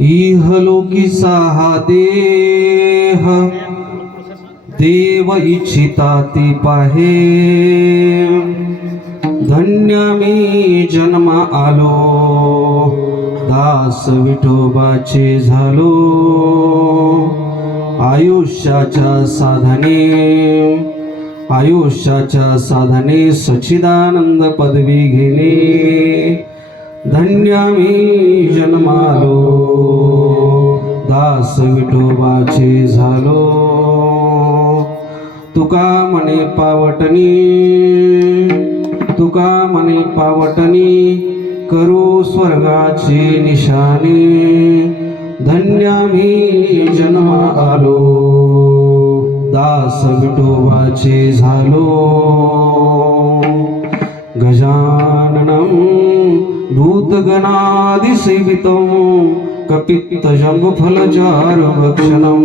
इहलोकीचा हा देह देव इच्छिता ती पाहे. धन्य मी जन्म आलो दास विठोबाचे झालो. आयुष्याच्या साधने सच्चिदानंद पदवी घेणे. धन्य मी जन्मालो दास विठोबाचे झालो. तुका म्हणे पावटणी करू स्वर्गाचे निशाणे. धन्य मी जन्म आलो दास विठोबाचे झालो. गजाननं भूतगणादिसेवितं कपित्तजम्बुफलचारुभक्षणं.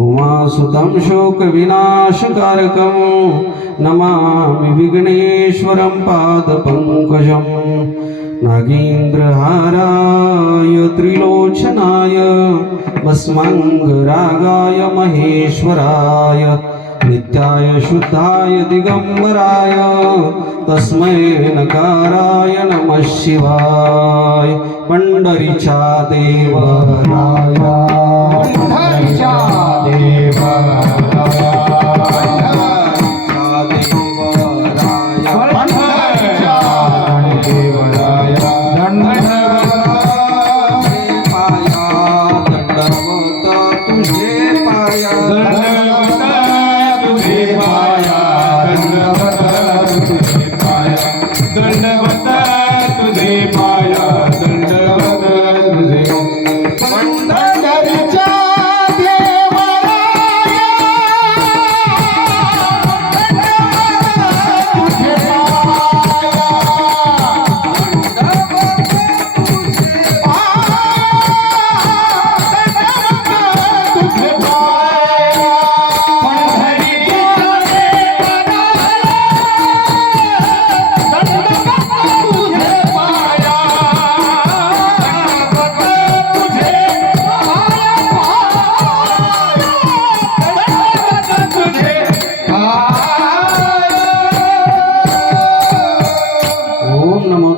उमासुतं शोकविनाशकारकं नमामि विघ्नेश्वरं पादपङ्कजं. नागेन्द्रहाराय त्रिलोचनाय भस्माङ्गरागाय महेश्वराय नित्याय शुद्धाय दिगंबराय तस्मै नकाराय नमः शिवाय. पंढरीच्या देवराया पंढरीच्या देवराया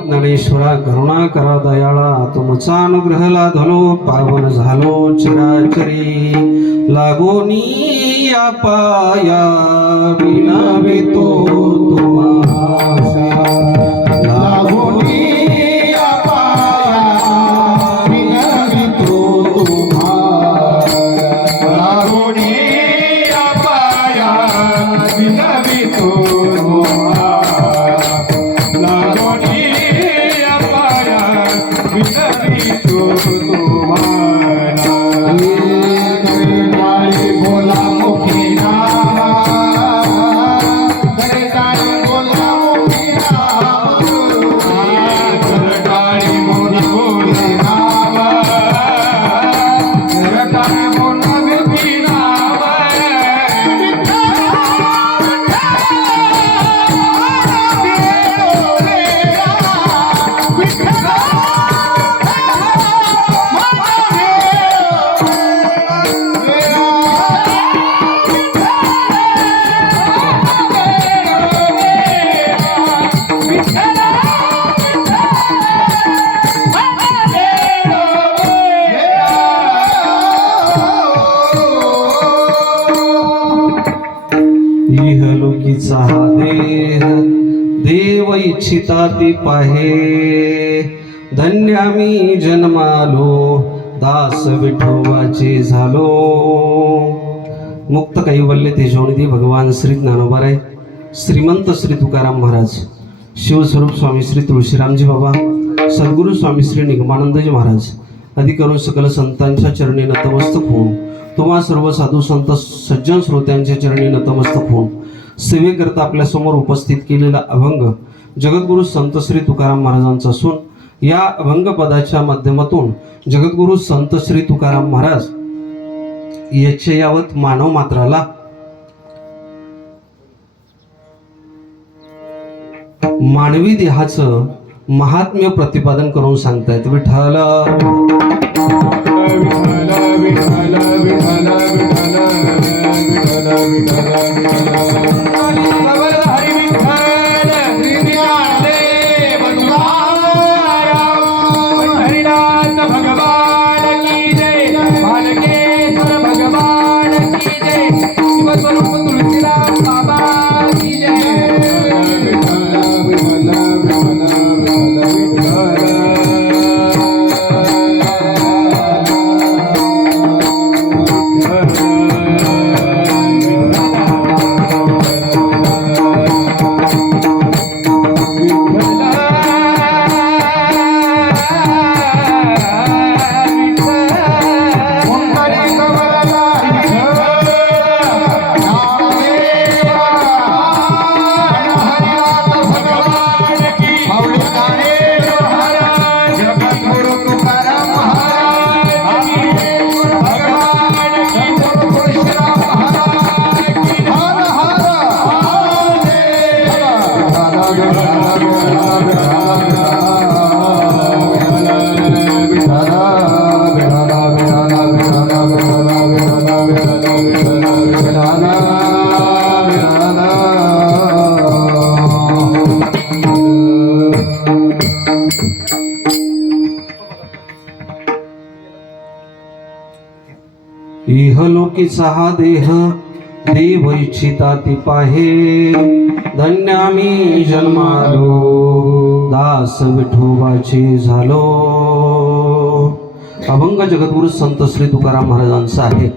ज्ञानेश्वरा. करुणा करा दयाळा तुमचा अनुग्रह लाधलो. पावन झालो चराचरी लागोनी या पाया. विनवितो तुम्हासी लागोनी या पाया. विनवितो तुम्हासी लागोनी या पाया. विनवितो इहलोकीचा हा देह देव इच्छिता ती पाहे. धन्य मी जन्मालो दास विठोबाचे झालो. मुक्त कैवल्य तेजोनिधी भगवान श्री ज्ञानोबाराय, श्रीमंत श्री तुकाराम महाराज, शिवस्वरूप स्वामी श्री तुळशीरामजी बाबा, सद्गुरू स्वामी श्री निगमानंदजी महाराज आदी करून सकल संतांच्या चरणी नतमस्तक होऊन तुम्हा सर्व साधू संत सज्जन श्रोत्यांच्या चरणी नतमस्तक होऊन सेवेकरता आपल्या समोर उपस्थित केलेला अभंग जगद्गुरु संत श्री तुकाराम महाराजांचा असून या अभंग पदाच्या माध्यमातून जगद्गुरु संत श्री तुकाराम महाराज याचे यावत मानव मात्राला मानवी देहाचं महात्म्य प्रतिपादन करून सांगतायत. विठ्ठल भगवान की जय, भालकेश्वर भगवान की जय, शिवस्वरूप तुळशीराम बाबा की इहलोकीचा हा देह देव इच्छिता ती पाहे, धन्य आम्ही जन्मालो दास विठोबाचे झालो. अभंग जगद्गुरु संत श्री तुकाराम महाराजांचा आहे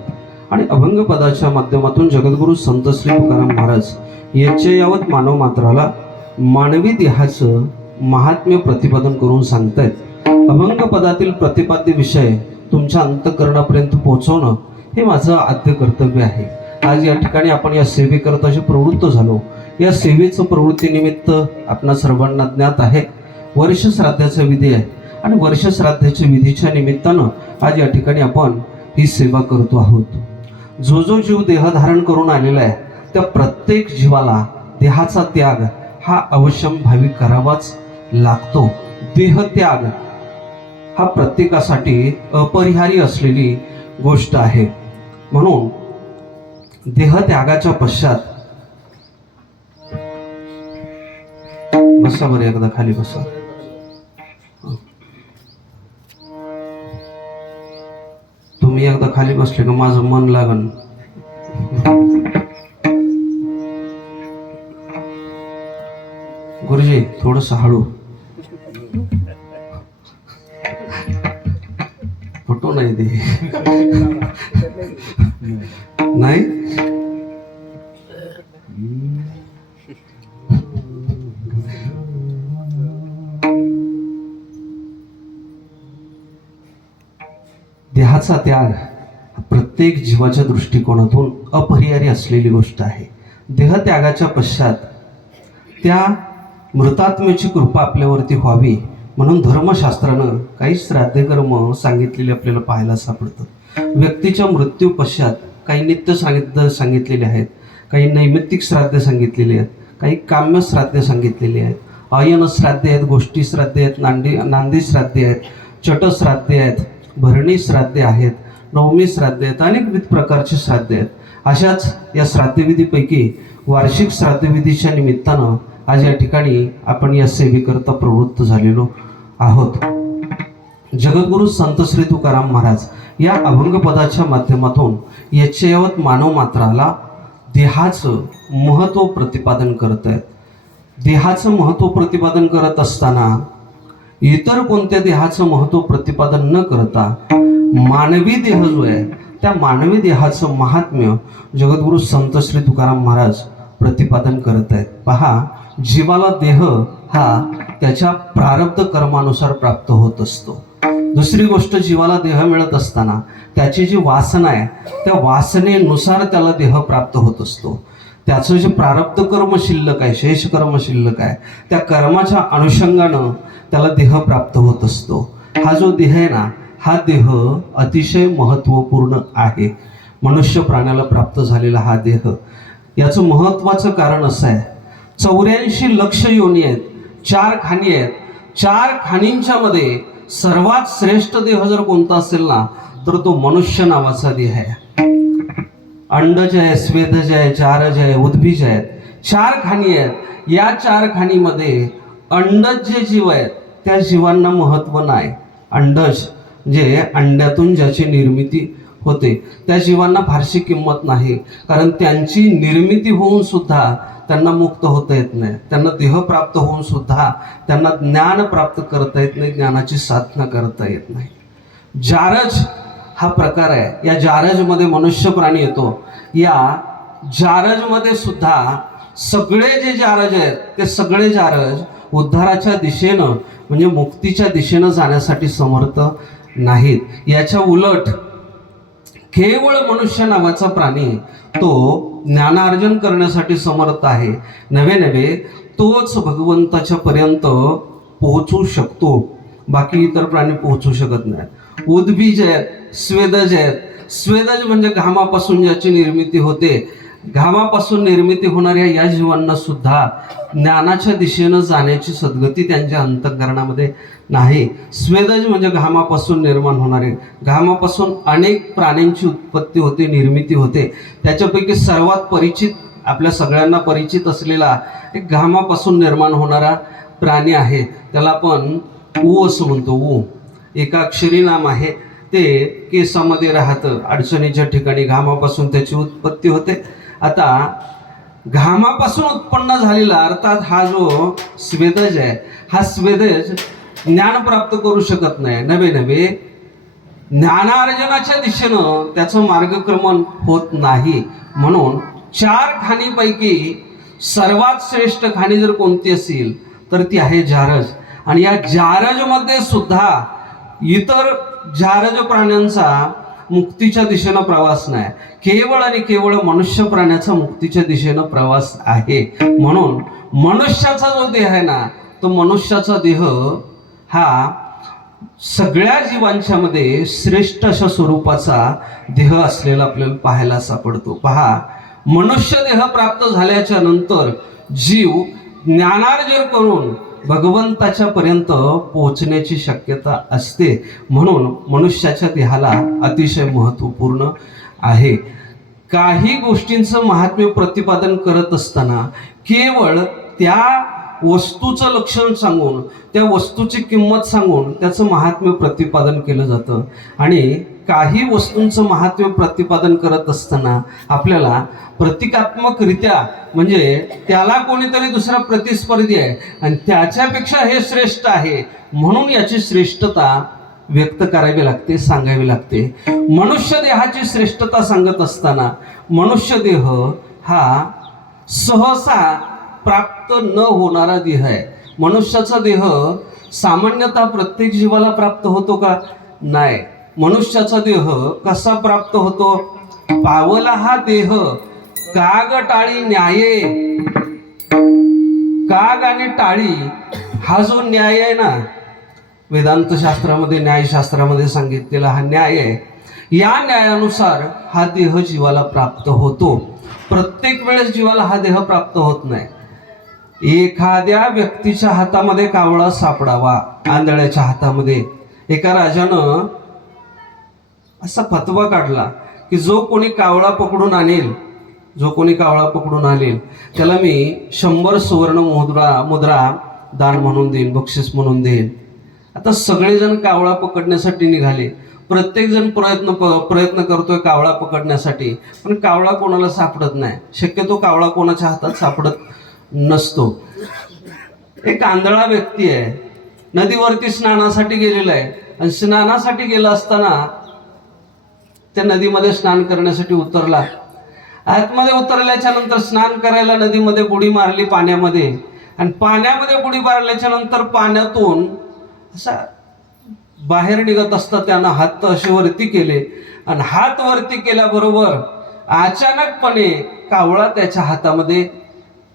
आणि अभंग पदाच्या माध्यमातून जगद्गुरु संत श्री तुकाराम महाराज याचे यावत मानव मात्राला मानवी देहाचं महात्म्य प्रतिपादन करून सांगतायत. अभंग पदातील प्रतिपाद्य विषय तुमच्या अंतःकरणापर्यंत पोहोचवणं हे माझं आद्य कर्तव्य आहे. आज या ठिकाणी आपण या सेवेकरता जे प्रवृत्त झालो, या सेवेचं प्रवृत्तीनिमित्त आपणा सर्वांना ज्ञात आहे वर्ष श्राद्धाचा विधी आहे आणि वर्ष श्राद्धाच्या विधीच्या निमित्तानं आज या ठिकाणी आपण ही सेवा करतो आहोत. जो जो जीव देह धारण करून आलेला आहे त्या प्रत्येक जीवाला देहाचा त्याग हा अवश्यम भावी करावाच लागतो. देहत्याग हा प्रत्येकासाठी अपरिहार्य असलेली गोष्ट आहे. म्हणून देहत्यागाच्या पश्चात बसा बरं, एकदा खाली बसा. तुम्ही एकदा खाली बसले का माझं मन लागन. गुरुजी थोडस हळू, फोटो नाही दे नाही. देहाचा त्याग प्रत्येक जीवाच्या दृष्टिकोनातून अपरिहार्य असलेली गोष्ट आहे. देहत्यागाच्या पश्चात त्या मृतात्म्याची कृपा आपल्यावरती व्हावी म्हणून धर्मशास्त्रानं काही श्राद्धकर्म सांगितलेले आपल्याला पाहायला सापडतं. व्यक्तीच्या मृत्यू पश्चात काही नित्य सांगितलेले आहेत, काही नैमित्तिक श्राद्ध सांगितलेले आहेत, काही काम्य श्राद्ध सांगितलेले आहेत, आयन श्राद्ध आहेत, गोष्टी श्राद्ध आहेत, नांदी श्राद्ध आहेत, चटश्राद्ध आहेत, भरणी श्राद्ध आहेत, नवमी श्राद्ध आहेत, अनेक प्रकारचे श्राद्ध आहेत. अशाच या श्राद्धविधीपैकी वार्षिक श्राद्धविधीच्या निमित्तानं आज या ठिकाणी आपण या सेवेकरता प्रवृत्त झालेलो आहोत. जगद्गुरु संत श्री तुकाराम महाराज या अभंगपदाच्या माध्यमातून याचे यावत मानव मात्राला देहाचं महत्त्व प्रतिपादन करत आहेत. देहाचं महत्त्व प्रतिपादन करत असताना इतर कोणत्या देहाचं महत्त्व प्रतिपादन न करता मानवी देह जो आहे त्या मानवी देहाचं महात्म्य जगद्गुरु संत श्री तुकाराम महाराज प्रतिपादन करत आहेत. पहा, जीवाला देह हा त्याच्या प्रारब्ध कर्मानुसार प्राप्त होत असतो. दुसरी गोष्ट, जीवाला देह मिळत असताना त्याची जी वासना आहे त्या वासनेनुसार त्याला देह प्राप्त होत असतो. त्याचं जे प्रारब्ध कर्म शिल्लक आहे, शेष कर्म शिल्लक आहे, त्या कर्माच्या अनुषंगानं त्याला देह प्राप्त होत असतो. हा जो देह आहे ना, हा देह अतिशय महत्त्वपूर्ण आहे. मनुष्य प्राण्याला प्राप्त झालेला हा देह, याचं महत्त्वाचं कारण असं आहे, 84 लक्ष योनी आहेत, 4 खाणी आहेत. 4 खाणींच्या मध्ये सर्वात श्रेष्ठ देह जर कोणता असेल ना तर तो मनुष्य नावाचा देह आहे. अंडज आहे, स्वेदज आहे, चारज आहे, उद्भिज आहेत. 4 खाणी आहेत. या 4 खाणीमध्ये अंडज जे जीव आहेत त्या जीवांना महत्त्व नाही. अंडज जे अंड्यातून ज्याची निर्मिती होते त्या जीवांना फारशी किंमत नाही, कारण त्यांची निर्मिती होऊन सुद्धा त्यांना मुक्त होता येत नाही, त्यांना देह प्राप्त होऊन सुद्धा त्यांना ज्ञान प्राप्त करता येत नाही, ज्ञानाची साधना करता येत नाही. जारज हा प्रकार आहे. या जारजमध्ये मनुष्य प्राणी येतो. या जारजमध्ये सुद्धा सगळे जे जारज आहेत ते सगळे जारज उद्धाराच्या दिशेनं म्हणजे मुक्तीच्या दिशेनं जाण्यासाठी समर्थ नाहीत. याच्या उलट केवळ मनुष्य नावाचा प्राणी तो ज्ञानार्जन करण्यासाठी समर्थ आहे. नवे नवे तोच भगवंताच्या पर्यंत पोहोचू शकतो, बाकी इतर प्राणी पोहोचू शकत नाहीत. उद्बीज आहेत, स्वेदज आहेत. स्वेदज म्हणजे घामापासून ज्याची निर्मिती होते, घामापासून निर्मिती होणाऱ्या या जीवांना सुद्धा ज्ञानाच्या दिशेनं जाण्याची सद्गती त्यांच्या अंतःकरणामध्ये नाही. स्वेदज म्हणजे घामापासून निर्माण होणारे, घामापासून अनेक प्राण्यांची उत्पत्ती होते, निर्मिती होते. त्याच्यापैकी सर्वात परिचित, आपल्या सगळ्यांना परिचित असलेला एक घामापासून निर्माण होणारा प्राणी आहे, त्याला आपण ऊ असं म्हणतो. ऊ एकाक्षरी नाम आहे. ते केसामध्ये राहतं, अडचणीच्या ठिकाणी घामापासून त्याची उत्पत्ती होते. आता घामापासून उत्पन्न झालेला अर्थात हा जो स्वेदज आहे, हा स्वेदज ज्ञान प्राप्त करू शकत नाही. नवे नवे ज्ञानार्जनाच्या दिशेनं त्याचं मार्गक्रमण होत नाही. म्हणून 4 खाणीपैकी सर्वात श्रेष्ठ खाणी जर कोणती असेल तर ती आहे जारज. आणि या जारजमध्ये सुद्धा इतर जारज प्राण्यांचा मुक्तीच्या दिशेनं प्रवास नाही, केवळ आणि केवळ मनुष्य प्राण्याचा मुक्तीच्या दिशेनं प्रवास आहे. म्हणून मनुष्याचा जो देह आहे ना, तो मनुष्याचा देह हा सगळ्या जीवांच्या मध्ये श्रेष्ठ अशा स्वरूपाचा देह असलेला आपल्याला पाहायला सापडतो. पहा, मनुष्य देह प्राप्त झाल्याच्या नंतर जीव ज्ञानार्जन करून भगवंताच्या पर्यंत पोहोचण्याची शक्यता असते. म्हणून मनुष्याच्या देहाला अतिशय महत्त्वपूर्ण आहे. काही गोष्टींचं महात्म्य प्रतिपादन करत असताना केवळ त्या वस्तूचं लक्षण सांगून, त्या वस्तूची किंमत सांगून त्याचं महात्म्य प्रतिपादन केलं जातं. आणि काही वस्तूंचं महात्म्य प्रतिपादन करत असताना आपल्याला प्रतिकात्मकरित्या, म्हणजे त्याला कोणीतरी दुसरा प्रतिस्पर्धी आहे आणि त्याच्यापेक्षा हे श्रेष्ठ आहे म्हणून याची श्रेष्ठता व्यक्त करावी लागते, सांगावी लागते. मनुष्य देहाची श्रेष्ठता सांगत असताना मनुष्य देह हा सहसा प्राप्त न होणारा देह आहे. मनुष्याचा देह सामान्यतः प्रत्येक जीवाला प्राप्त होतो का? नाही. मनुष्याचा देह कसा प्राप्त होतो? पावला हा देह काग टाळी न्याये. काग आणि टाळी हा जो न्याय आहे ना, वेदांत शास्त्रामध्ये, न्यायशास्त्रामध्ये सांगितलेला हा न्याय आहे. या न्यायानुसार हा देह जीवाला प्राप्त होतो. प्रत्येक वेळेस जीवाला हा देह प्राप्त होत नाही. एखाद्या व्यक्तीच्या हातामध्ये कावळा सापडावा, आंधळ्याच्या हातामध्ये. एका राजानं असा फतवा काढला की जो कोणी कावळा पकडून आणेल, त्याला मी 100 सुवर्ण मुद्रा दान म्हणून देईन, बक्षीस म्हणून देईन. आता सगळेजण कावळा पकडण्यासाठी निघाले. प्रत्येक जण प्रयत्न करतोय कावळा पकडण्यासाठी, पण कावळा कोणाला सापडत नाही. शक्यतो कावळा कोणाच्या हातात सापडत नसतो. एक आंधळा व्यक्ती आहे, नदीवरती स्नानासाठी गेलेला आहे. आणि स्नानासाठी गेला असताना त्या नदीमध्ये स्नान करण्यासाठी उतरला. आतमध्ये उतरल्याच्या नंतर स्नान करायला नदीमध्ये बुडी मारली, पाण्यामध्ये. आणि पाण्यामध्ये बुडी मारल्याच्या नंतर पाण्यातून असा बाहेर निघत असता त्यानं हात असे वरती केले. आणि हात वरती केल्याबरोबर अचानकपणे कावळा त्याच्या हातामध्ये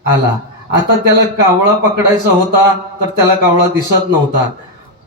आला. आता त्याला कावळा पकडायचा होता तर त्याला कावळा दिसत नव्हता,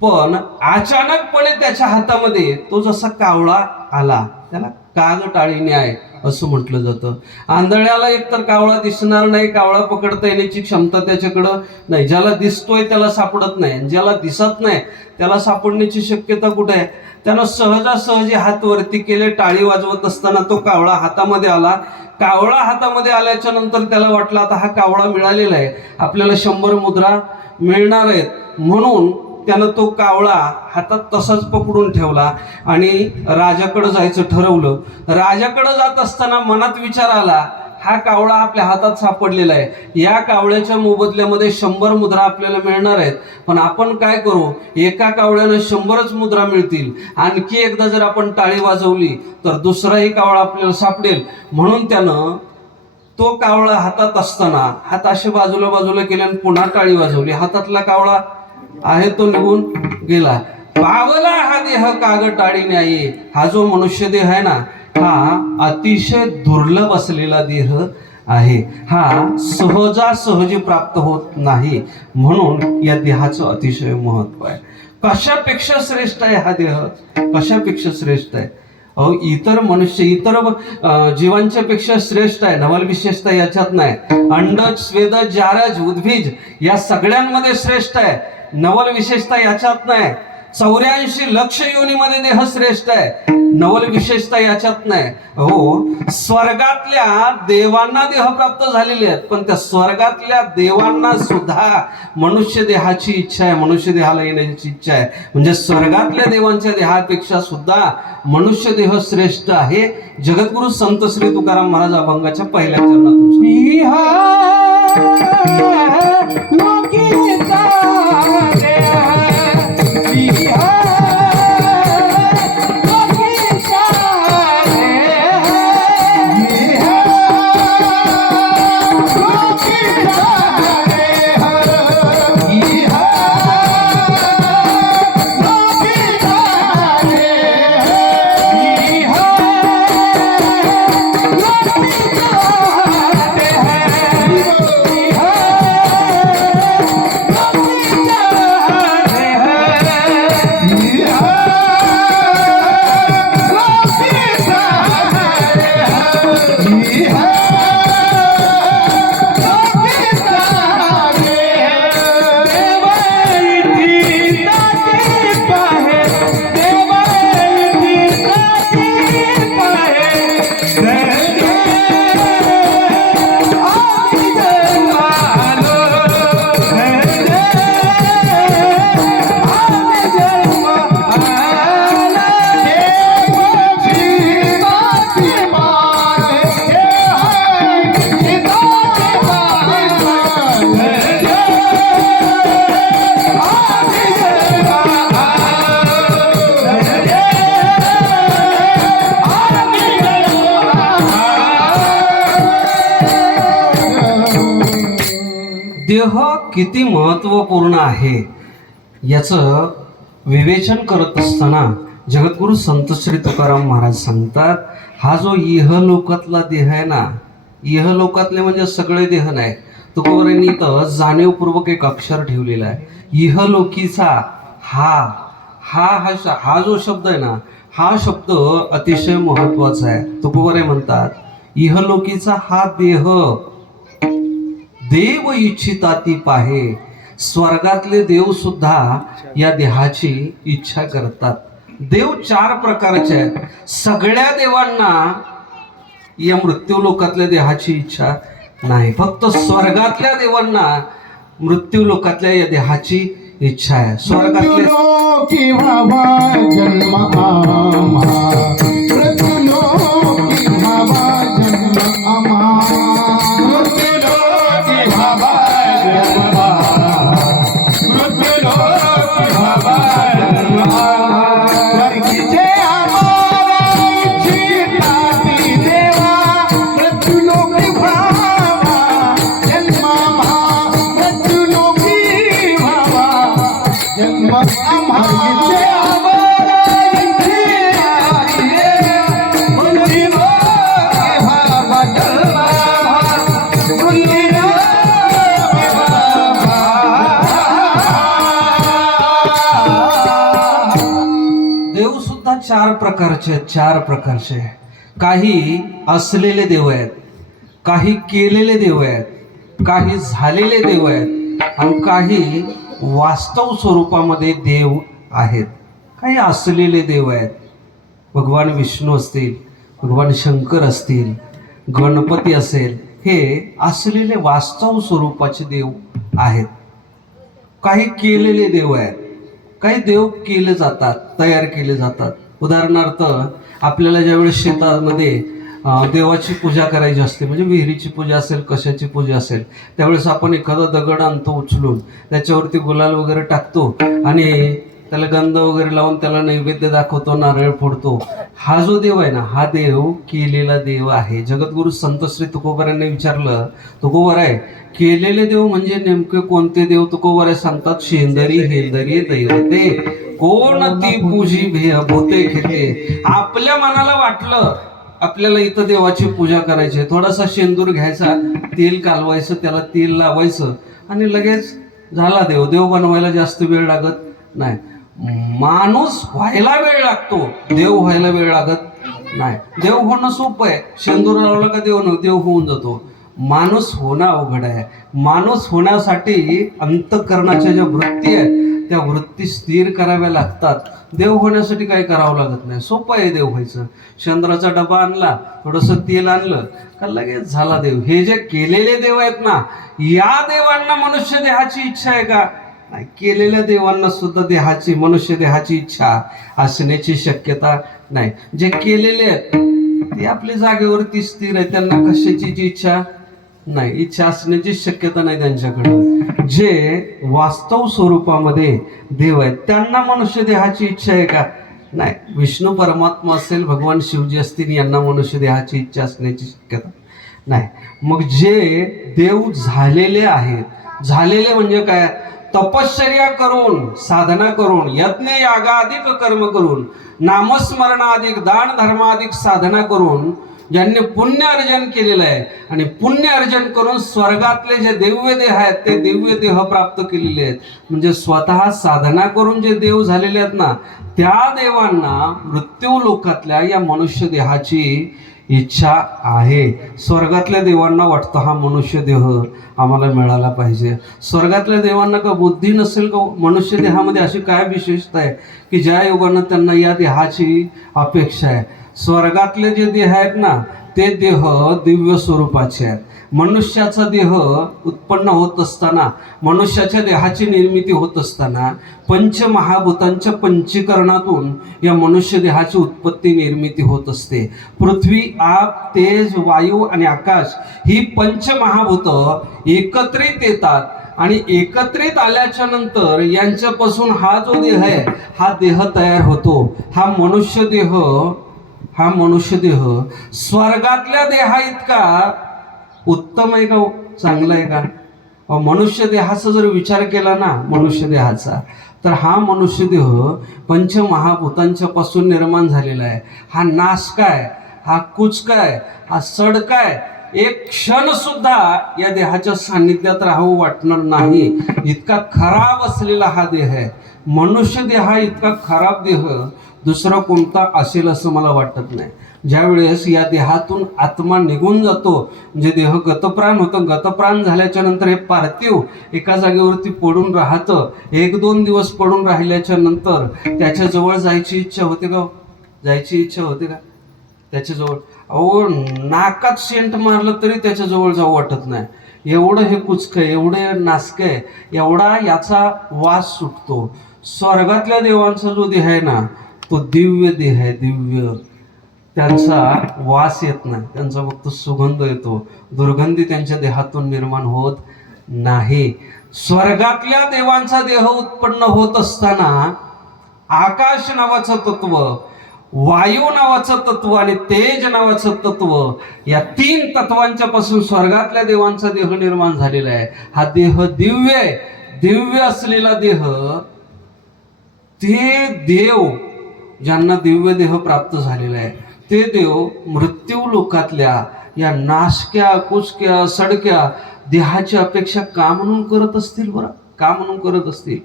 पण अचानकपणे त्याच्या हातामध्ये तो जसा कावळा आला, त्याला काग टाळी न्याय असं म्हटलं जातं. आंधळ्याला एकतर कावळा दिसणार नाही, कावळा पकडता येण्याची क्षमता त्याच्याकडं नाही. ज्याला दिसतोय त्याला सापडत नाही, ज्याला दिसत नाही त्याला सापडण्याची शक्यता कुठे आहे? त्यानं सहजासहजी हात वरती केले. टाळी वाजवत असताना तो कावळा हातामध्ये आला. कावळा हातामध्ये आल्याच्या नंतर त्याला वाटलं आता हा कावळा मिळालेला आहे, आपल्याला 100 मुद्रा मिळणार आहेत. म्हणून त्यानं तो कावळा हातात तसाच पकडून ठेवला आणि राजाकडे जायचं ठरवलं. राजाकडे जात असताना मनात विचार आला, हा कावळा आपल्या हातात सापडलेला आहे, या कावळ्याच्या मोबदल्यामध्ये 100 मुद्रा आपल्याला मिळणार आहेत. पण आपण काय करू, एका कावळ्यानं 100च मुद्रा मिळतील. आणखी एकदा जर आपण टाळी वाजवली तर दुसराही कावळा आपल्याला सापडेल. म्हणून त्यानं तो कावळा हातात असताना हात असे बाजूला बाजूला केले आणि पुन्हा टाळी वाजवली. हातातला कावळा आहे तो निघून गेला. पावला हा देह काग टाळी न्यायी. हा जो मनुष्य देह आहे ना, हा अतिशय दुर्लभ असलेला देह आहे. हा सहजासहजी प्राप्त होत नाही. म्हणून या देहाचं अतिशय महत्व आहे. कशापेक्षा श्रेष्ठ आहे हा देह, कशापेक्षा श्रेष्ठ आहे. इतर मनुष्य इतर जीवांच्या पेक्षा श्रेष्ठ आहे. नवल विशेषता याच्यात नाही. अंडज, स्वेदज, जारज, उद्भिज या सगळ्यांमध्ये श्रेष्ठ आहे. नवल विशेषता याच्यात नाही. 84 लक्ष योनीमध्ये देह श्रेष्ठ आहे. नवल विशेषता याच्यात नाही. हो, स्वर्गातल्या देवांना देह प्राप्त झालेले आहेत, पण त्या स्वर्गातल्या देवांना सुद्धा मनुष्य देहाची इच्छा आहे, मनुष्य देहाला येण्याची इच्छा आहे. म्हणजे स्वर्गातल्या देवांच्या देहापेक्षा सुद्धा मनुष्य देह श्रेष्ठ आहे. जगद्गुरु संत श्री तुकाराम महाराज अभंगाच्या पहिल्या चरणातून देह किती महत्त्वपूर्ण आहे याचं विवेचन करत असताना जगद्गुरु संत श्री तुकाराम महाराज सांगतात, हा जो इहलोकातला देह आहे ना, इहलोकातले म्हणजे सगळे देह नाही. तुकोबारांनी इथं जाणीवपूर्वक एक अक्षर ठेवलेला आहे. इहलोकीचा हा जो शब्द आहे ना, हा शब्द अतिशय महत्वाचा आहे. तुकोबारे म्हणतात, इहलोकीचा हा देह देव इच्छिता ती पाहे. स्वर्गातले देव सुद्धा या देहाची इच्छा करतात. देव 4 प्रकारचे आहेत. सगळ्या देवांना या मृत्यू लोकातल्या देहाची इच्छा नाही. फक्त स्वर्गातल्या देवांना मृत्यू लोकातल्या या देहाची इच्छा आहे. स्वर्गातले देव सुद्धा 4 प्रकारचे आहेत. 4 प्रकारचे. काही असलेले देव आहेत, काही केलेले देव आहेत, काही झालेले देव आहेत आणि काही वास्तव स्वरूपामध्ये देव आहेत. काही असलेले देव आहेत. भगवान विष्णू असतील, भगवान शंकर असतील, गणपती असेल, हे असलेले वास्तव स्वरूपाचे देव आहेत. काही केलेले देव आहेत. काही देव केले जातात, तयार केले जातात. उदाहरणार्थ आपल्याला ज्यावेळेस शेतामध्ये देवाची पूजा करायची असते, म्हणजे विहिरीची पूजा असेल, कशाची पूजा असेल, त्यावेळेस आपण एखादा दगड आणतो उचलून, त्याच्यावरती गुलाल वगैरे टाकतो आणि त्याला गंध वगैरे लावून त्याला नैवेद्य दाखवतो, नारळ फोडतो. हा जो देव आहे ना, हा देव केलेला देव आहे. जगद्गुरु संत श्री तुकोबारांनी विचारलं, तुकोबाराय केलेले देव म्हणजे नेमके कोणते देव? तुकोबाराय सांगतात, शेंदरी हेंदरी दैवते कोण ती पूजी भूते खेते. आपल्या मनाला वाटलं आपल्याला इथं देवाची पूजा करायची आहे, थोडासा शेंदूर घ्यायचा, तेल कालवायचं, त्याला तेल लावायचं आणि लगेच झाला देव. देव बनवायला जास्त वेळ लागत नाही. माणूस व्हायला वेळ लागतो, देव व्हायला वेळ लागत नाही. देव होणं सोपं आहे, शेंदूर लावला का देव होऊन जातो. माणूस होणं अवघड आहे. माणूस होण्यासाठी अंतःकरणाच्या ज्या वृत्ती आहेत त्या वृत्ती स्थिर कराव्या लागतात. देव होण्यासाठी काही करावं लागत नाही, सोपं आहे देव व्हायचं. चंद्राचा डबा आणला, थोडंसं तेल आणलं का लगेच झाला देव. हे जे केलेले देव आहेत ना, या देवांना मनुष्य देहाची इच्छा आहे का? नाही. केलेल्या देवांना सुद्धा देहाची, मनुष्य देहाची इच्छा असण्याची शक्यता नाही. जे केलेले आहेत ते आपल्या जागेवरती स्थिर आहे, त्यांना कशाची इच्छा नाही, इच्छा असण्याची शक्यता नाही त्यांच्याकडे. जे वास्तव स्वरूपामध्ये देव आहेत त्यांना मनुष्य देहाची इच्छा आहे का? नाही. विष्णू परमात्मा असेल, भगवान शिवजी असतील, यांना मनुष्य देहाची इच्छा असण्याची शक्यता नाही. मग जे देव झालेले आहेत, झालेले म्हणजे काय? तपश्चर्या करून, साधना करून, यज्ञ यागाधिक कर्म करून, नामस्मरणाधिक दान धर्माधिक साधना करून ज्यांनी पुण्य अर्जन केलेलं आहे आणि पुण्य अर्जन करून स्वर्गातले जे दिव्य देह आहेत ते दिव्य देह प्राप्त केलेले आहेत. म्हणजे स्वतः साधना करून जे देव झालेले आहेत ना, त्या देवांना मृत्यू लोकातल्या या मनुष्य देहाची इच्छा आहे. स्वर्गातल्या देवांना वाटतं हा मनुष्य देह आम्हाला मिळाला पाहिजे. स्वर्गातल्या देवांना का बुद्धी नसेल का? मनुष्य देहामध्ये अशी काय विशेषता आहे की ज्या योगानं त्यांना या देहाची अपेक्षा आहे? स्वर्गातले जे देह आहेत ना, ते देह दिव्य स्वरूपाचे आहेत. मनुष्याचा देह उत्पन्न होत असताना, मनुष्याच्या देहाची निर्मिती होत असताना पंचमहाभूतांच्या पंचीकरणातून या मनुष्य देहाची उत्पत्ती निर्मिती होत असते. पृथ्वी, आप, तेज, वायू आणि आकाश ही पंचमहाभूत एकत्रित येतात आणि एकत्रित आल्याच्या नंतर यांच्यापासून हा जो देह आहे हा देह तयार होतो. हा मनुष्य देह स्वर्गातल्या देहा इतका उत्तम आहे का? चांगला आहे का? मनुष्य देहाचा जर विचार केला ना, मनुष्य देहाचा, तर हा मनुष्य देह पंचमहाभूतांच्या पासून निर्माण झालेला आहे. हा नाश काय, हा कुच काय, हा सड काय, एक क्षण सुद्धा या देहाच्या सान्निध्यात राहावं वाटणार नाही, इतका खराब असलेला हा देह आहे. मनुष्य देह हा इतका खराब देह दुसरा कोणता असेल असं मला वाटत नाही. ज्यावेळेस या देहातून आत्मा निघून जातो, म्हणजे देह गतप्राण होतं, गतप्राण झाल्याच्या नंतर हे पार्थिव एका जागेवरती पडून राहतं. 1-2 दिवस पडून राहिल्याच्या नंतर त्याच्याजवळ जायची इच्छा होते का? जायची इच्छा होते का त्याच्याजवळ? अहो, नाकात सेंट मारलं तरी त्याच्याजवळ जाऊ वाटत नाही. एवढं हे कुचकं, एवढं नासकं आहे, एवढा याचा वास सुटतो. स्वर्गातल्या देवांचा जो देह आहे ना, तो दिव्य देह आहे, दिव्य. त्यांचा वास येत नाही, त्यांचा फक्त सुगंध येतो. दुर्गंधी त्यांच्या देहातून निर्माण होत नाही. स्वर्गातल्या देवांचा देह उत्पन्न होत असताना आकाश नावाचं तत्व, वायू नावाचं तत्व आणि तेज नावाचं तत्व, या 3 तत्वांच्या पासून स्वर्गातल्या देवांचा देह निर्माण झालेला आहे. हा देह दिव्य आहे. दिव्य असलेला देह, ते देव ज्यांना दिव्य देह प्राप्त झालेला आहे ते देव मृत्यू लोकातल्या या नाशक्या, कुचक्या, सडक्या देहाची अपेक्षा का म्हणून करत असतील बरं? का म्हणून करत असतील?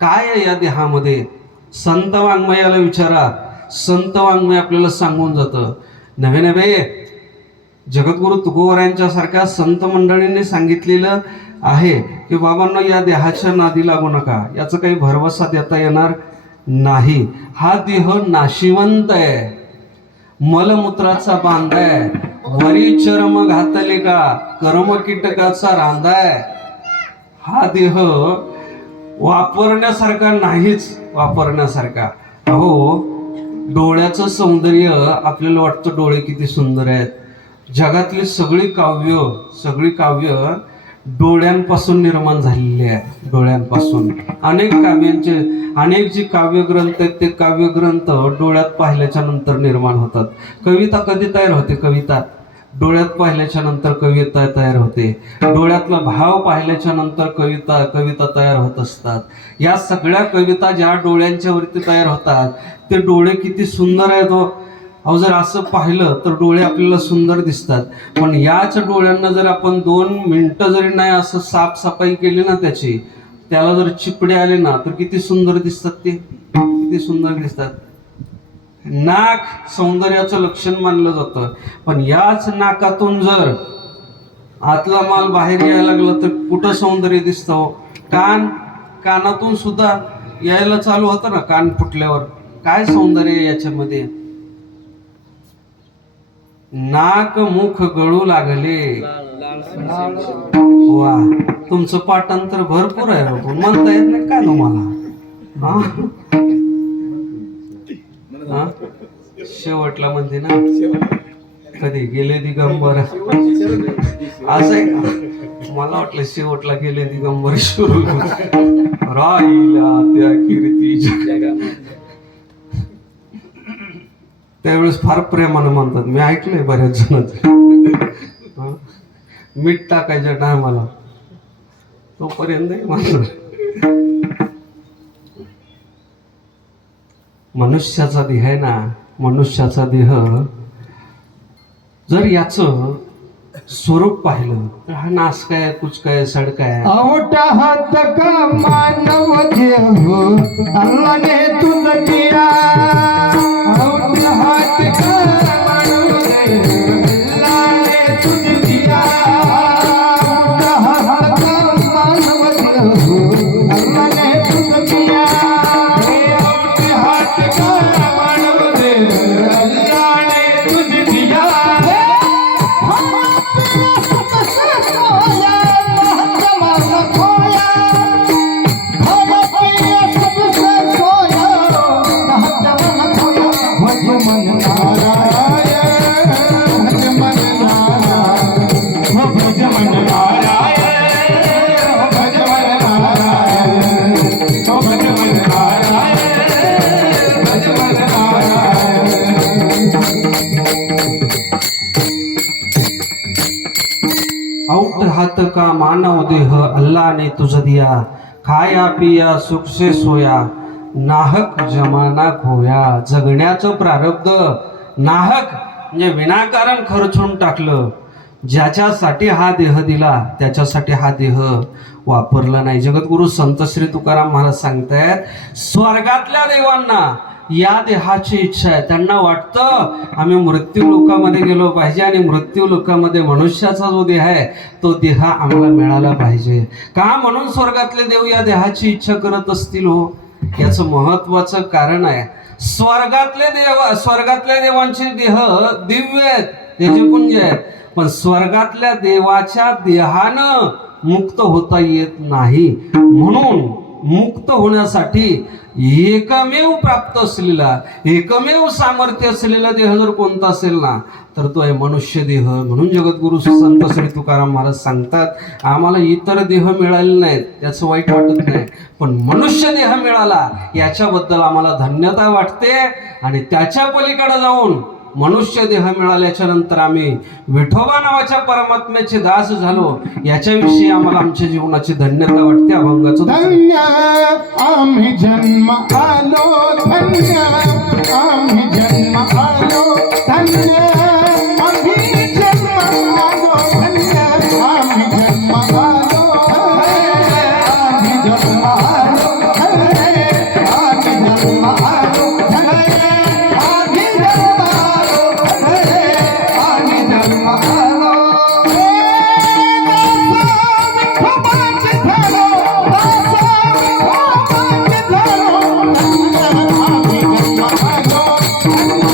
काय आहे या देहामध्ये? संत वाङ्मयाला विचारा, संत वाङ्मय आपल्याला सांगून जातं. नवे जगद्गुरु तुकोबारायांच्या सारख्या संत मंडळींनी सांगितलेलं आहे की बाबांनो, या देहाच्या नादी लागू नका, याचा काही भरवसा देता येणार नाही. हा देह नाशिवंत आहे, मलमूत्राचा बांधाय, वरी चरम घातले का कर्म कीटकाचा रांधाय. हा देह वापरण्यासारखा नाहीच वापरण्यासारखा. अहो, डोळ्याचं सौंदर्य आपल्याला वाटतं डोळे किती सुंदर आहेत. जगातली सगळी काव्य डोळ्यांपासून निर्माण झालेली आहेत. डोळ्यांपासून अनेक जी काव्यग्रंथ आहेत ते काव्यग्रंथ डोळ्यात पाहिल्याच्या नंतर निर्माण होतात. कविता कधी तयार होते? कविता डोळ्यात पाहिल्याच्या नंतर कविता तयार होते. डोळ्यातला भाव पाहिल्याच्या नंतर कविता तयार होत असतात. या सगळ्या कविता ज्या डोळ्यांच्या वरती तयार होतात ते डोळे किती सुंदर आहेत. अहो, जर असं पाहिलं तर डोळे आपल्याला सुंदर दिसतात. पण याच डोळ्यांना जर आपण 2 मिनिटं जरी नाही असं साफसफाई केली ना त्याला जर चिपडे आले ना तर किती सुंदर दिसतात. ते किती सुंदर दिसतात. नाक सौंदर्याचं लक्षण मानलं जातं. पण याच नाकातून जर आतला माल बाहेर यायला लागला तर कुठं सौंदर्य दिसतं? कानातून सुद्धा यायला चालू होतं ना. कान फुटल्यावर काय सौंदर्य याच्यामध्ये? नाक मुख गळू लागले. वा, तुमचं पाठांतर भरपूर आहे. म्हणता येत नाही काय तुम्हाला? शेवटला म्हणते ना, कधी गेले दिगंबर असं आहे का? मला वाटलं शेवटला गेले दिगंबर सुरू राहिला त्या कीर्ती. त्यावेळेस फार प्रेमानं म्हणतात. मी ऐकलंय बऱ्याच जणांचं. मीठ टाकायच्या टायमाला तोपर्यंत म्हणणार. मनुष्याचा देह आहे ना, मनुष्याचा देह जर याचं स्वरूप पाहिलं तर हा नासकाय, कुचकाय, सडकाय. औटा हात का मानव देह अल्लाह ने तुझ दिया. औटा हात का मानव देह अल्लाह ने तुझ दिया. औटा हात का मानव देह अल्लाह ने तुझ दिया. औटा हात का मानव देह अल्लाह ने तुझ दिया. औट हात का मानव देह अल्लाह ने तुझ दिया. खाया पिया सुख से सोया नाहक जमाना खोया. जगण्याचं प्रारब्ध नाहक म्हणजे विनाकारण खर्चून टाकलं. ज्याच्यासाठी हा देह दिला त्याच्यासाठी हा देह वापरला नाही. जगद्गुरु संत श्री तुकाराम महाराज सांगतायत, स्वर्गातल्या देवांना या देहाची इच्छा आहे. त्यांना वाटतं आम्ही मृत्यू लोकामध्ये गेलो पाहिजे आणि मृत्यू लोकामध्ये मनुष्याचा जो देह आहे तो देह आम्हाला मिळाला पाहिजे. का म्हणून स्वर्गातले देव या देहाची इच्छा करत असतील हो? याचं महत्वाचं कारण आहे. स्वर्गातल्या देवांचे देह दिव्य आहेत, तेजपुंज आहेत. पण स्वर्गातल्या देवाच्या देहानं मुक्त होता येत नाही. म्हणून मुक्त होण्यासाठी एकमेव प्राप्त असलेला, एकमेव सामर्थ्य असलेला देह जर कोणता असेल ना तर तो आहे मनुष्य देह. म्हणून जगद्गुरु संत श्री तुकाराम महाराज सांगतात, आम्हाला इतर देह मिळाले नाहीत त्याचं वाईट वाटत नाही, पण मनुष्य देह मिळाला याच्याबद्दल आम्हाला धन्यता वाटते. आणि त्याच्या पलीकडे जाऊन मनुष्य देह मिळाल्याच्या नंतर आम्ही विठोबा नावाच्या परमात्म्याचे दास झालो याच्याविषयी आम्हाला आमच्या जीवनाची धन्यता वाटते. अभंगाचं धन्य आम्ही जन्म आलो, धन्य आम्ही जन्म आलो, धन्य आम्ही जन्म आलो, धन्य आम्ही जन्म आलो, आम्ही जन्म आलो, आम्ही जन्म आलो, आम्ही जन्म आलो, आम्ही जन्म आलो. Oh,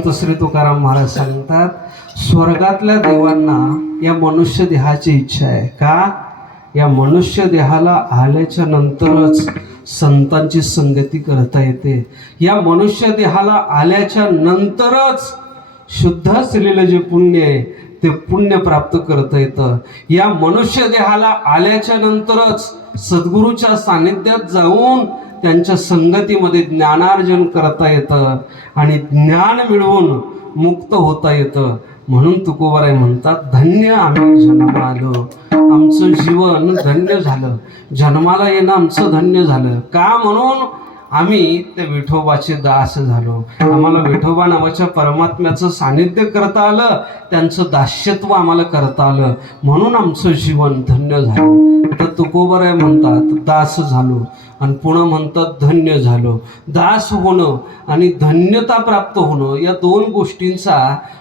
संत श्री तुकाराम महाराज सांगतात स्वर्गातल्या देवांना या मनुष्य देहाची इच्छा आहे का? या मनुष्य देहाला आल्याच्या नंतरच संतांची संगती करता येते. या मनुष्य देहाला आल्याच्या नंतरच शुद्ध असलेलं जे पुण्य आहे ते पुण्य प्राप्त करता येतं. या मनुष्य देहाला आल्याच्या नंतरच सद्गुरूच्या सानिध्यात जाऊन त्यांच्या संगतीमध्ये ज्ञानार्जन करता येतं आणि ज्ञान मिळवून मुक्त होता येतं. म्हणून तुकोबाराय म्हणतात धन्य आम्ही जन्माला आलो, आमचं जीवन धन्य झालं, जन्माला येणं आमचं धन्य झालं. का? म्हणून आम्ही त्या विठोबाचे दास झालो. आम्हाला विठोबा नावाच्या परमात्म्याचं सानिध्य करता आलं, त्यांचं दास्यत्व आम्हाला करता आलं, म्हणून आमचं जीवन धन्य झालं. तर तुकोबाराय म्हणतात दास झालो आणि पुन्हा म्हणतात धन्य झालो. दास होणं आणि धन्यता प्राप्त होणं या दोन गोष्टींचा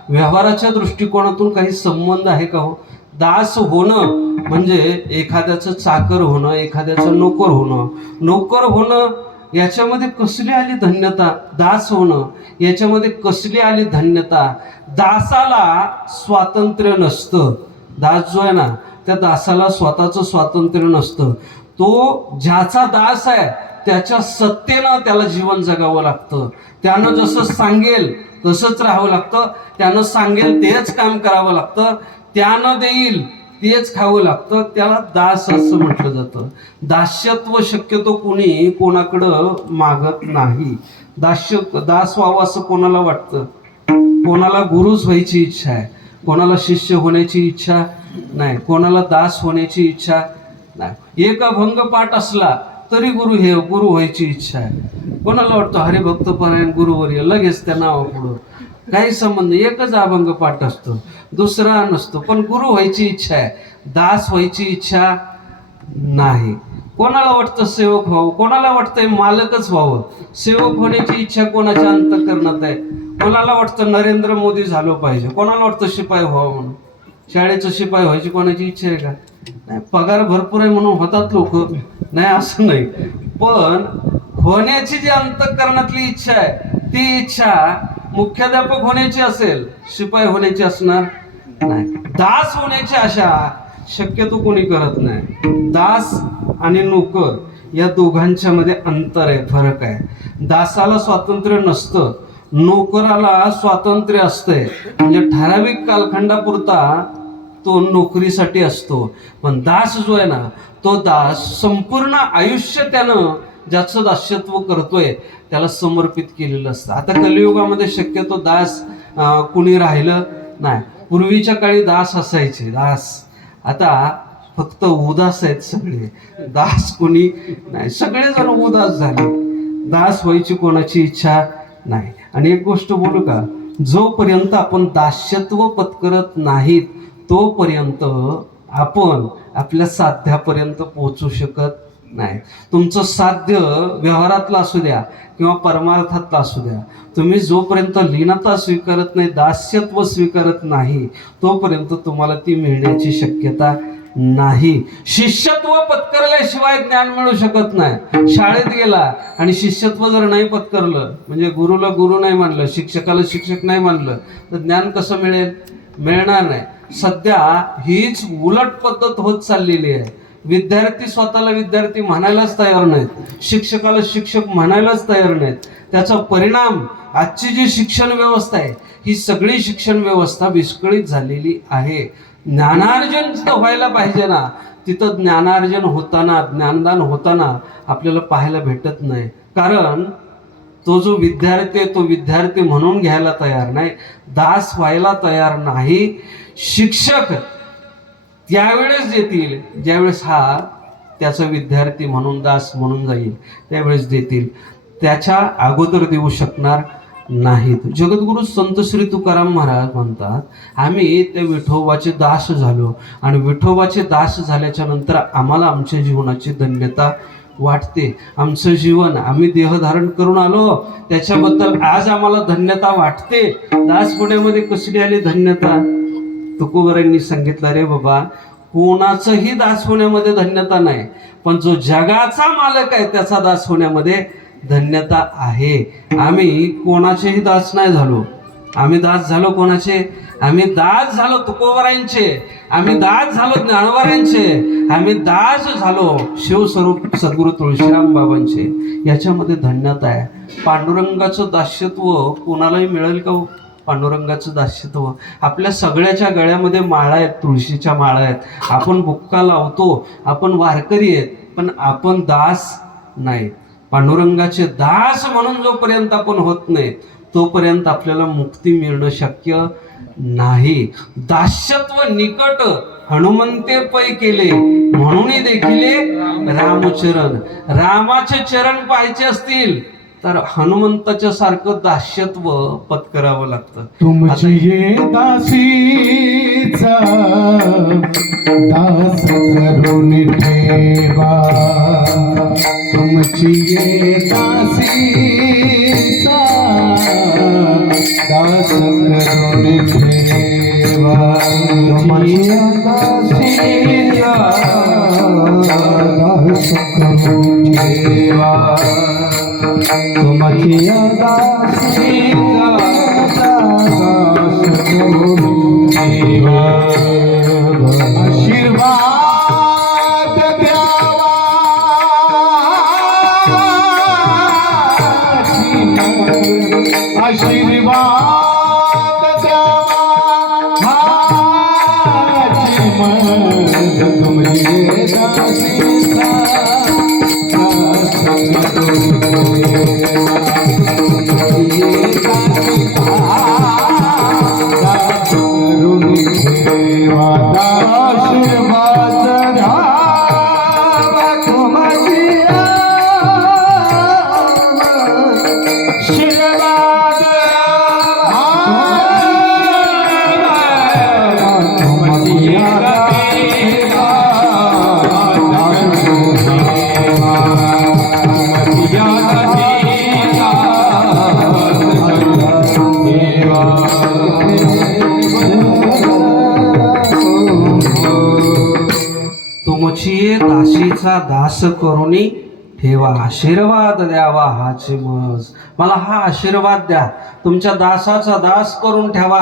व्यवहाराच्या दृष्टिकोनातून काही संबंध आहे का हो? दास होणं म्हणजे एखाद्याचं चाकर होणं, एखाद्याचं नोकर होणं. नोकर होणं याच्यामध्ये कसली आली धन्यता? दास होणं याच्यामध्ये कसली आली धन्यता? दासाला स्वातंत्र्य नसतं. दास जो आहे ना त्या दासाला स्वतःचं स्वातंत्र्य नसतं. तो ज्याचा दास आहे त्याच्या सत्तेनं त्याला जीवन जगावं लागतं. त्यानं जसं सांगेल तसंच राहावं लागतं. त्यानं सांगेल तेच काम करावं लागतं. त्यानं देईल तेच खावं लागतं. त्याला दास असं म्हटलं जातं. दास्यत्व शक्यतो कोणी कोणाकडं मागत नाही. दास व्हावं असं कोणाला वाटतं? कोणाला गुरुच व्हायची इच्छा आहे, कोणाला शिष्य होण्याची इच्छा नाही, कोणाला दास होण्याची इच्छा नाही. एक अभंग पाठ असला तरी गुरु व्हायची इच्छा आहे. कोणाला वाटतं हरिभक्त पारायण गुरुवर्य, लगेच त्या नावापुढं काही संबंध. एकच अभंग पाठ असतो, दुसरा नसतो, पण गुरु व्हायची इच्छा आहे, दास व्हायची इच्छा नाही. कोणाला वाटतं सेवक व्हावं, कोणाला वाटतंय मालकच व्हावं. सेवक होण्याची इच्छा कोणाच्या अंतःकरणात आहे. कोणाला वाटतं नरेंद्र मोदी झालो पाहिजे, कोणाला वाटतं शिपाई व्हावं म्हणून. शाळेचं शिपाई व्हायची कोणाची इच्छा आहे का? नाही. पगार भरपूर आहे म्हणून होतात लोक, नाही असं नाही. पण होण्याची जी अंतःकरणातली इच्छा आहे ती इच्छा मुख्याध्यापक होण्याची असेल, शिपाई होण्याची असणार नाही. दास होण्याची आशा शक्यतो कोणी करत नाही. दास आणि नोकर या दोघांच्या मध्ये अंतर आहे, फरक आहे. दासाला स्वातंत्र्य नसतं, नोकराला स्वातंत्र्य असतंय. म्हणजे ठराविक कालखंडापुरता तो नोकरीसाठी असतो. पण दास जो आहे ना तो दास संपूर्ण आयुष्य त्यानं ज्याचं दास्यत्व करतोय त्याला समर्पित केलेलं असतं. आता कलियुगामध्ये शक्यतो दास कुणी राहिलं नाही. पूर्वीच्या काळी दास असायचे. दास आता फक्त उदास आहेत सगळे, दास कोणी नाही. सगळेजण उदास झाले. दास व्हायची कोणाची इच्छा नाही. आणि एक गोष्ट बोलू का, जोपर्यंत आपण दास्यत्व पत्करत नाहीत तोपर्यंत आपण आपल्या साध्यापर्यंत पोहोचू शकत नाही. तुमचं साध्य व्यवहारातलं असू द्या किंवा परमार्थातलं असू द्या, तुम्ही जोपर्यंत लीनता स्वीकारत नाही, दास्यत्व स्वीकारत नाही तोपर्यंत तुम्हाला ती मिळण्याची शक्यता नाही. शिष्यत्व पत्करल्याशिवाय ज्ञान मिळू शकत नाही. शाळेत गेला आणि शिष्यत्व जर नाही पत्करलं, म्हणजे गुरुला गुरु नाही मानलं, शिक्षकाला शिक्षक नाही मानलं, तर ज्ञान कसं मिळेल? मिळणार नाही. सध्या हीच उलट पद्धत होत चाललेली आहे. विद्यार्थी स्वतःला विद्यार्थी म्हणायलाच तयार नाहीत, शिक्षकाला शिक्षक म्हणायलाच तयार नाहीत. त्याचा परिणाम आजची जी शिक्षण व्यवस्था आहे ही सगळी शिक्षण व्यवस्था विस्कळीत झालेली आहे. ज्ञानार्जन जिथं व्हायला पाहिजे ना तिथं ज्ञानार्जन होताना, ज्ञानदान होताना आपल्याला पाहायला भेटत नाही. कारण तो जो विद्यार्थी आहे तो विद्यार्थी म्हणून घ्यायला तयार नाही, दास व्हायला तयार नाही. शिक्षक त्यावेळेस देतील ज्यावेळेस हा त्याचा विद्यार्थी म्हणून, दास म्हणून जाईल, त्यावेळेस देतील. त्याच्या अगोदर देऊ शकणार नाहीत. जगद्गुरु संत श्री तुकाराम महाराज म्हणतात आम्ही त्या विठोबाचे दास झालो आणि विठोबाचे दास झाल्याच्या नंतर आम्हाला आमच्या जीवनाची धन्यता वाटते. आमचं जीवन आम्ही देहधारण करून आलो त्याच्याबद्दल आज आम्हाला धन्यता वाटते. दास होण्यामध्ये कसली आली धन्यता? तुकोबारायांनी सांगितलं रे बाबा, कोणाचंही दास होण्यामध्ये धन्यता नाही, पण जो जगाचा मालक आहे त्याचा दास होण्यामध्ये धन्यता आहे. आम्ही कोणाचेही दास नाही झालो, आम्ही दास झालो कोणाचे? आम्ही दास झालो तुकोबरायांचे, आम्ही दास झालो ज्ञानोबरायांचे, आम्ही दास झालो शिवस्वरूप सद्गुरू तुळशीराम बाबांचे. याच्यामध्ये धन्यता आहे. पांडुरंगाचं दास्यत्व कोणालाही मिळेल का हो? पांडुरंगाचं दास्यत्व आपल्या सगळ्याच्या गळ्यामध्ये माळा आहेत, तुळशीच्या माळा आहेत. आपण बुक्का लावतो, आपण वारकरी आहेत, पण आपण दास नाही. पांडुरंगाचे दास म्हणून जोपर्यंत आपण होत नाही तोपर्यंत आपल्याला मुक्ती मिळणं शक्य नाही. दास्यत्व निकट हनुमंते पै केले, म्हणून देखील रामचरण. रामाचे चरण पाहायचे असतील तर हनुमंताच्या सारखं दास्यत्व पत्करावं लागतं. तुमची ये दासीचा दास करून ठेवा, तुमची ये दासीचा दास करून ठेवा, तुमची दासीचा दास करून ठेवा, तुमची दासीचा दास करून ठेवा. आशीर्वाद द्यावा, आशीर्वाद द्यावा, हाची मज तुमची दासीचा दास करून तुमची दासीचा दास करुणी ठेवा, आशीर्वाद द्यावा हाची मज. मला हा आशीर्वाद द्या, तुमच्या दासाचा दास करून ठेवा.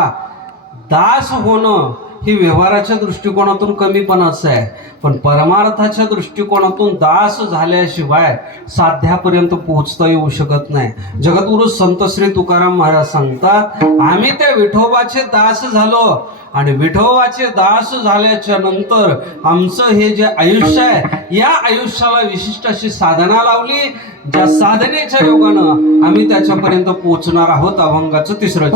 दास होणं ही व्यवहाराच्या दृष्टिकोनातून कमीपणाचं आहे, पण परमार्थाच्या दृष्टिकोनातून दास झाल्याशिवाय साध्यापर्यंत पोहोचता येऊ शकत नाही. जगद्गुरु संत श्री तुकाराम महाराज सांगतात, आम्ही त्या विठोबाचे दास झालो आणि विठोबाचे दास झाल्याच्या नंतर आमचं हे जे आयुष्य आहे या आयुष्याला विशिष्ट अशी साधना लावली, ज्या साधनेच्या योगानं आम्ही त्याच्यापर्यंत पोहोचणार आहोत. अभंगाचं तिसरं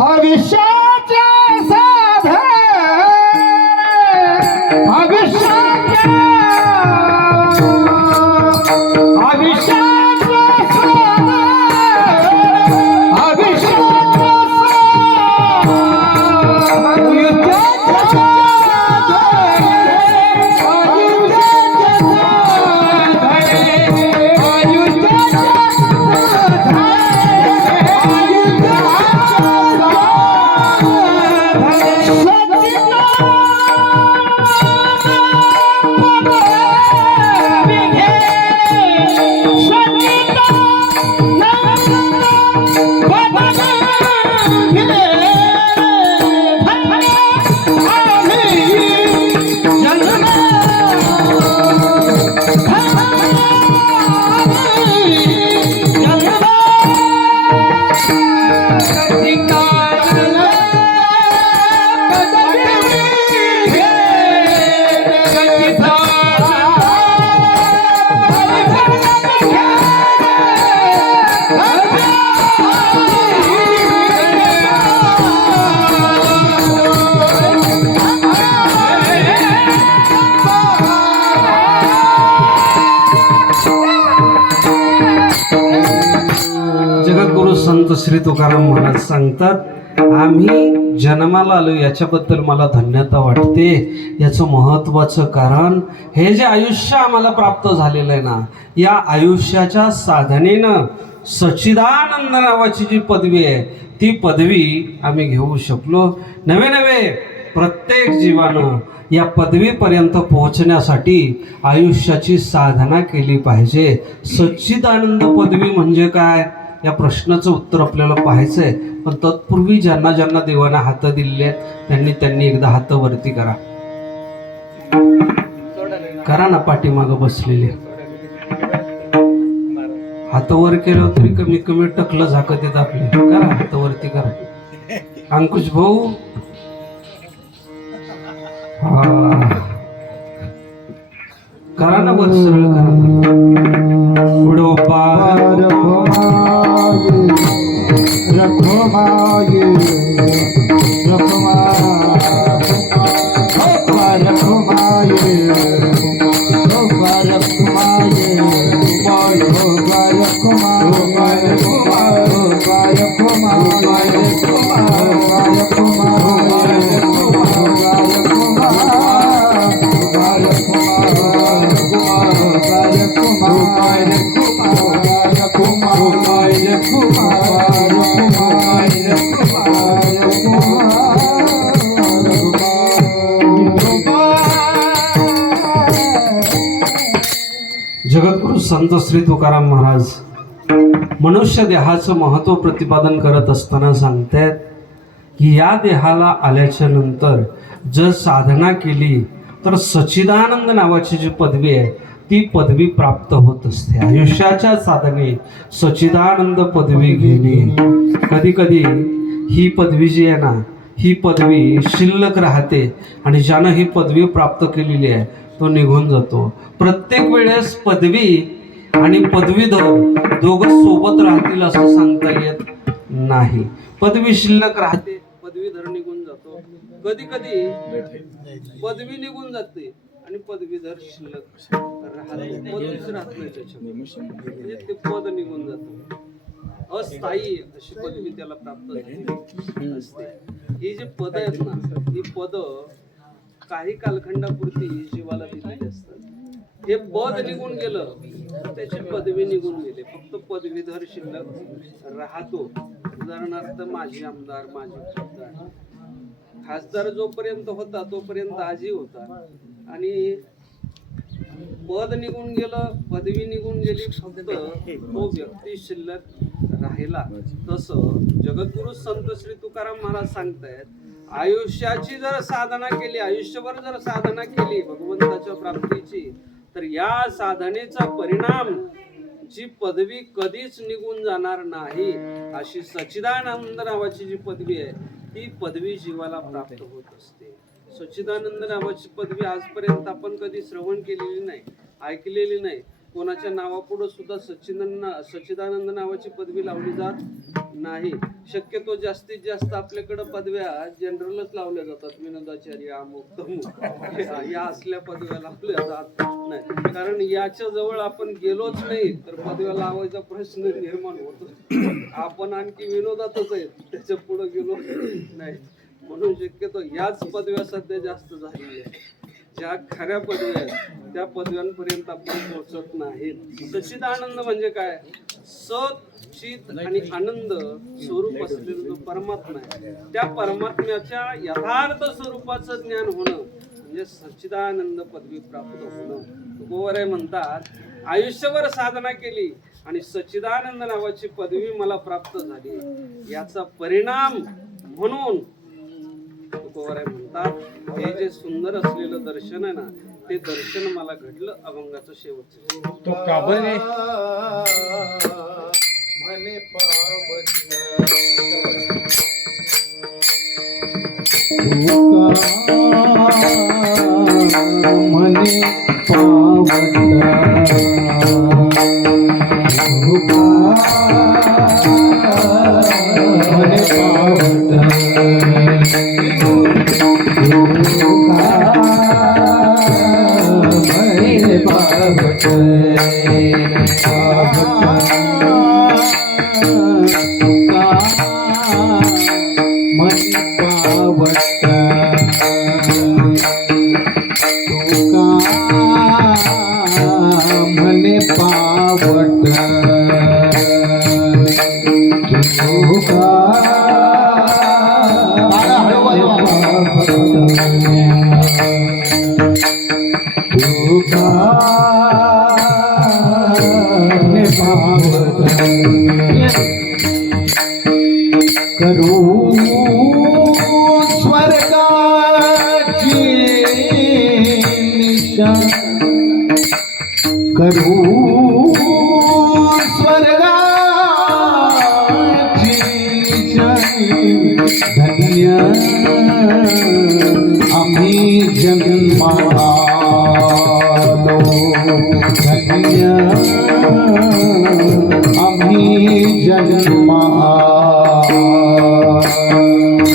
संत श्री तुकाराम महाराज सांगतात, आम्ही जन्माला आलो याच्याबद्दल मला धन्यता वाटते. याचं महत्त्वाचं कारण हे जे आयुष्य आम्हाला प्राप्त झालेलं आहे ना, या आयुष्याच्या साधनेनं सच्चिदानंद नावाची जी पदवी आहे ती पदवी आम्ही घेऊ शकलो. नवे नवे प्रत्येक जीवानं या पदवीपर्यंत पोहोचण्यासाठी आयुष्याची साधना केली पाहिजे. सच्चिदानंद पदवी म्हणजे काय? या प्रश्नाचं उत्तर आपल्याला पाहायचं आहे. पण तत्पूर्वी ज्यांना ज्यांना देवाने हात दिलेले आहेत त्यांनी एकदा हात वरती करा. करा ना पाठीमागं बसलेले. हात वर केलं तरी कमीत कमी टकलं झाकत येत आपले. करा हात वरती करा. अंकुश भाऊ करा ना वर सरळ करा. पुढं पार जगद्गुरु संत श्री तुकाराम महाराज मनुष्य देहाचं महत्व प्रतिपादन करत असताना सांगतात की या देहाला आल्याच्या नंतर जर साधना केली तर सच्चिदानंद नावाची जी पदवी आहे ती पदवी प्राप्त होत असते. आयुष्याच्या साधनेत सच्चिदानंद पदवी घेणे. कधी कधी ही पदवी जी आहे ना ही पदवी शिल्लक राहते आणि ज्यानं ही पदवी प्राप्त केलेली आहे तो निघून जातो. प्रत्येक वेळेस पदवी आणि पदवीधर दोघं सोबत राहतील असं सांगता येत नाही. पदवी शिल्लक राहते, पदवीधर निघून जातो. कधी कधी पदवी निघून जाते आणि पदवीधर शिल्लक राहते. पदवीच राहत नाही त्याच्यामध्ये, म्हणजे ते पद निघून जातं. अस्थायी अशी पदवी त्याला प्राप्त झाली असते. ही जी पद आहेत ना ही पद काही कालखंडापुरती जीवाला दिलेली असतात. हे पद निघून गेलं त्याची पदवी निघून गेली. फक्त पदवीधर शिल्लक राहतो. उदाहरणार्थ माजी आमदार, माजी खासदार. खासदार जोपर्यंत होता तोपर्यंत आजी होता आणि पद निघून गेलं, पदवी निघून गेली, फक्त तो व्यक्ती शिल्लक राहिला. तसं जगद्गुरु संत श्री तुकाराम महाराज सांगतायत आयुष्याची जर साधना केली, आयुष्यभर जर साधना केली भगवंताच्या प्राप्तीची तर या साधनेचा परिणाम जी पदवी कधीच निघून जाणार नाही अशी सच्चिदानंद नावाची जी पदवी आहे ती पदवी जीवाला प्राप्त होत असते. सच्चिदानंद नावाची पदवी आजपर्यंत आपण कधी श्रवण केलेली नाही, ऐकलेली नाही. कोणाच्या नावापुढे सुद्धा सच्चिदानंद नावाची पदवी लावली जात नाही. शक्यतो जास्तीत जास्त आपल्याकडे पदव्या जनरलच लावल्या जातात. विनोदाचार्य, अमुक तमुक या असल्या पदव्या लावल्या जात नाही. कारण याच्या जवळ आपण गेलोच नाही तर पदव्या लावायचा प्रश्न निर्माण होतो. आपण आणखी विनोदातच आहे, त्याच्या पुढे गेलो नाही. म्हणून शक्यतो याच पदव्या सध्या जास्त झालेल्या आहेत. ज्या खऱ्या पदव्या आहेत त्या पदव्यांपर्यंत आपण पोहोचत नाही. सच्चिदानंद म्हणजे काय? सत, चित आणि आनंद स्वरूप असलेला जो परमात्मा आहे त्या परमात्म्याच्या यथार्थ स्वरूपाचं ज्ञान होणं म्हणजे सच्चिदानंद पदवी प्राप्त होणं. गोवरे म्हणतात आयुष्यभर साधना केली आणि सच्चिदानंद नावाची पदवी मला प्राप्त झाली, याचा परिणाम म्हणून तुकोबाराय म्हणतात हे जे सुंदर असलेलं दर्शन आहे ना ते दर्शन मला घडलं अभंगाचं शेवटचं. तो काबने मने पावत मने मने पावत तुका करू स्वर्गाची धन्य आम्ही जन्मालो धन्य आम्ही जन्मालो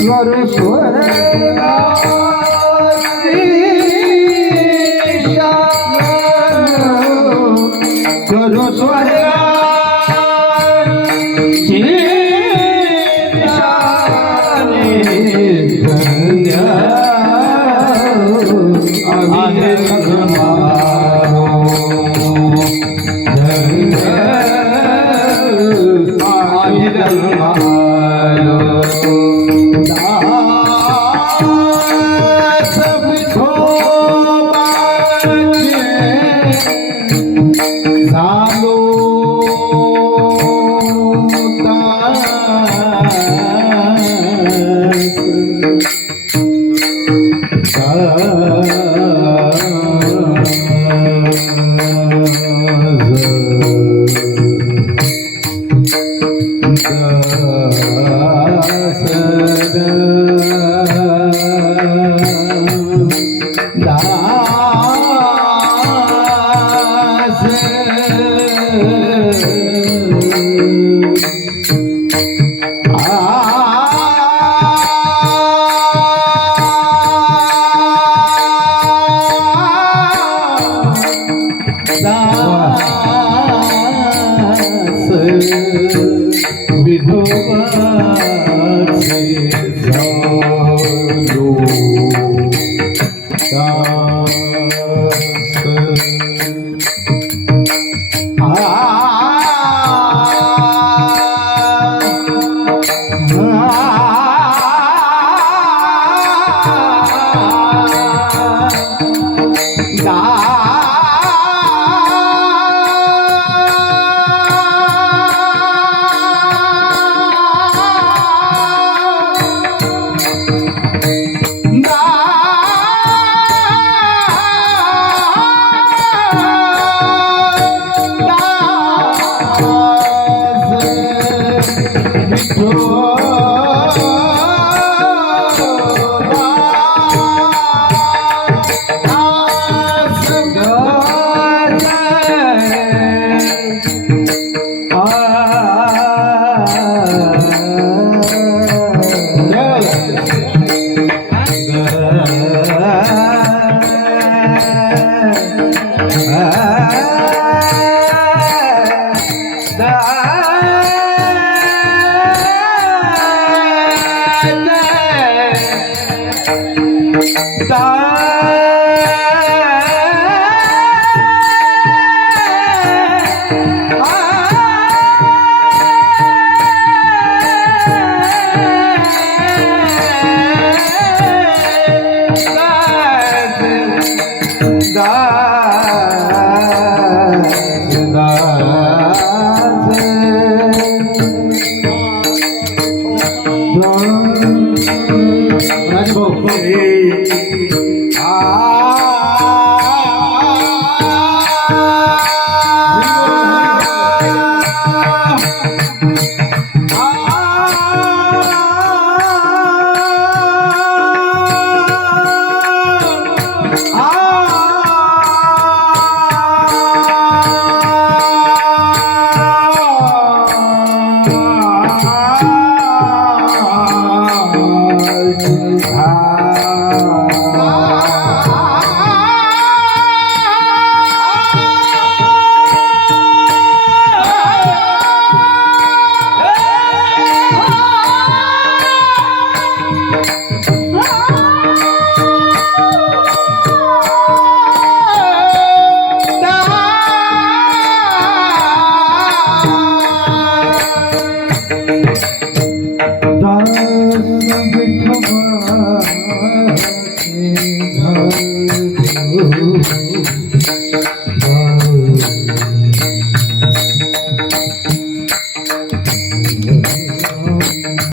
करू स्वर्गाची करू स्वर्गाची धन्य आम्ही जन्मालो धन्य आम्ही जन्मालो दास विठोबाचे झालो विठोबाचे झालो दास